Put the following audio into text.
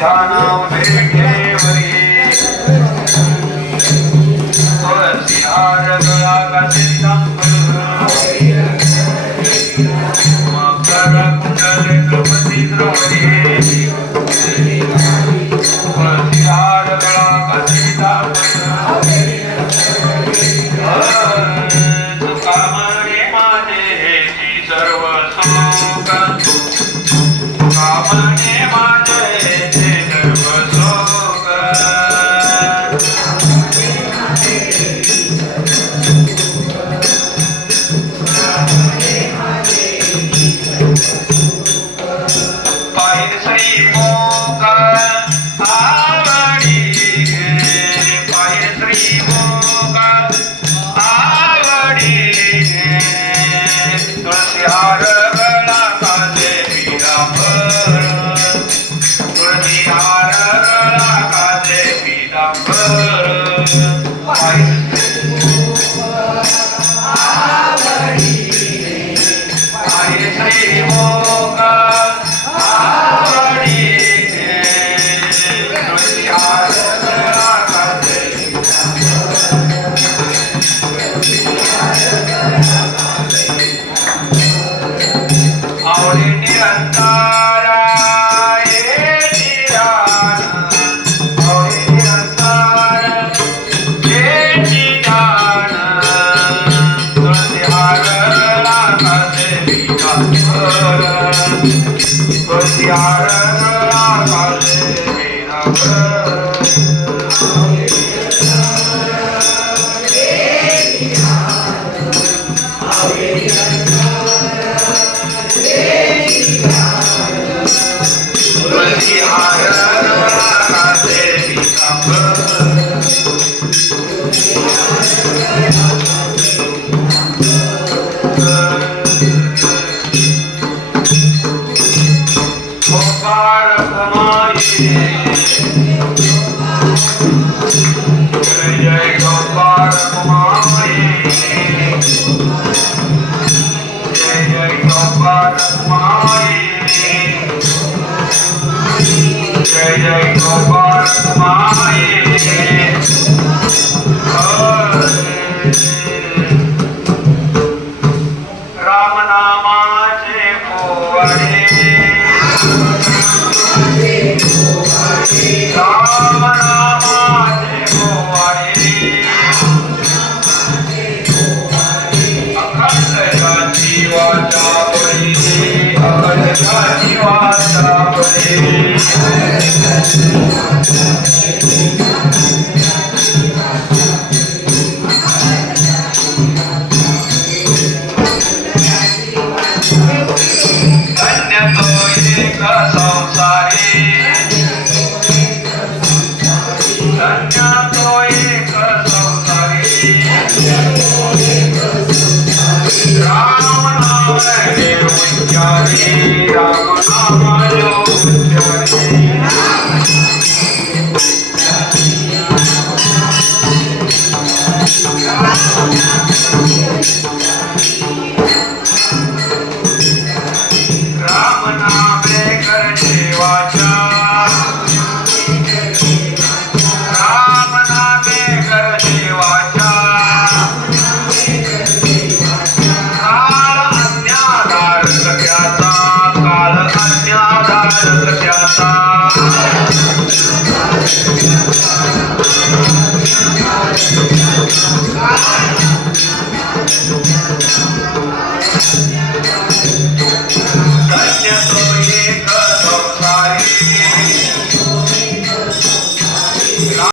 ध्यानाव घेवरी तुळसी हार गळा मकर कुंडल द्रौपदी द्रौपदी तुळसी हार गळा कामने माझे हेची सर्व सुख कामने माझे हेचे सर्व सुख पाहिजे श्री मोग आवडी पाहिजे श्री मोग आवडी तुळसी हार गळा काजे पीतांबर तुळसी हार गळा काजे पीतांबर पाहिजे श्री मोग आवडी तुळसी हार गळा काजे आवडी निरंतर ये ध्यान आवडी निरंतर ये ध्यान तुळसी हार गळा काजे पीतांबर तुळसी हार गळा काजे पीतांबर तुळसी हार गळा काजे पीतांबर गोपाळ कुमारी जय जय गोपाळ कुमारी जय जय गोपाळ कुमारी जय जय गोपाळ कुमारी राम नामाचे पोवाडे राम नामाचे पोवाडे अखंड जीवाचा बळी अखंड जीवाचा बळी धन्य तो एक संसारी धन्य तो एक संसारी राम नाम घेऊन उच्चारी